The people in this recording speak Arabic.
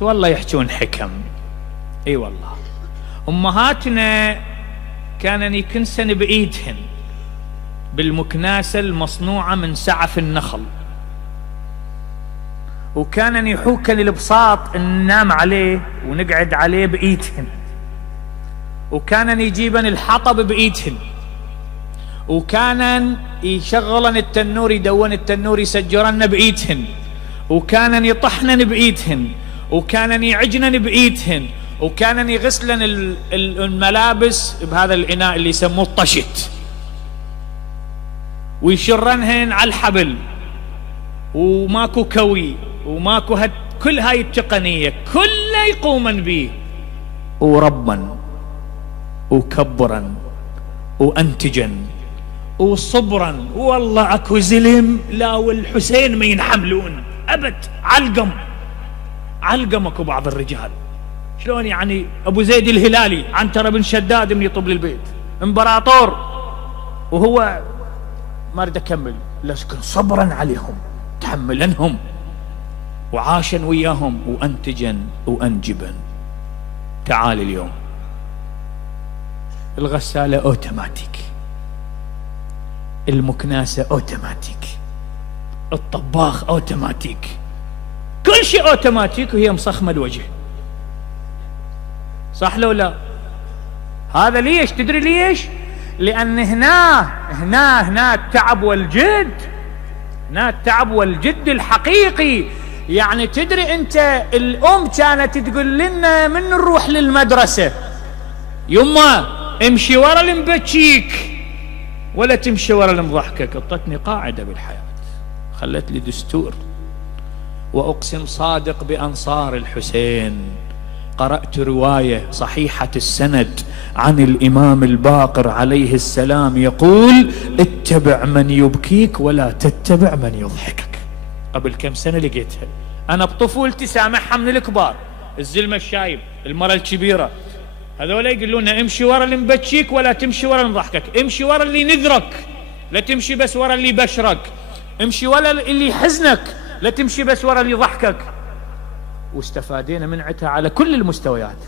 والله يحجون حكم. اي والله امهاتنا كانن يكنسن بايدهن بالمكناسة المصنوعة من سعف النخل، وكانن يحوكن البساط ننام عليه ونقعد عليه بايدهن، وكانن يجيبن الحطب بايدهن، وكانن يشغلن التنور يدون التنور يسجرن بايدهن، وكانن يطحنن بايدهن، وكانن يعجنن بايدهن، وكانن يغسلن الملابس بهذا الاناء اللي يسموه الطشت، ويشرنهن على الحبل، وماكو كوي وماكو كل هاي التقنية كلها يقومن به، وربا وكبرا وانتجا وصبرا. والله اكو زلم لا والحسين ما ينحملون ابد. علقم اكو بعض الرجال شلون يعني ابو زيد الهلالي عنترة بن شداد من يطب للبيت امبراطور، وهو ما اريد اكمل، لكن صبرا عليهم تحملنهم وعاشا وياهم وانتجا وانجبا. تعال اليوم الغسالة اوتوماتيك، المكناسة اوتوماتيك، الطباخ اوتوماتيك، كل شيء اوتوماتيك، وهي مصخمة الوجه. صح لو لا؟ هذا ليش؟ تدري ليش؟ لأن هنا التعب والجد، هنا التعب والجد الحقيقي. يعني تدري أنت الأم كانت تقول لنا من نروح للمدرسة، يما امشي ورا اللي مبكيك ولا تمشي ورا اللي مضحكك. اعطتني قاعدة بالحياة، خلت لي دستور. وأقسم صادق بأنصار الحسين، قرأت رواية صحيحة السند عن الإمام الباقر عليه السلام يقول: اتبع من يبكيك ولا تتبع من يضحكك. قبل كم سنة لقيتها أنا بطفولتي، سامعها من الكبار، الزلمة الشايب، المرأة الكبيرة، هذول يقولون امشي ورا اللي مبكيك ولا تمشي ورا اللي مضحكك، امشي ورا اللي نذرك لا تمشي بس ورا اللي بشرك، امشي ورا اللي يحزنك لا تمشي بس ورا اللي يضحكك. واستفادينا من عتها على كل المستويات.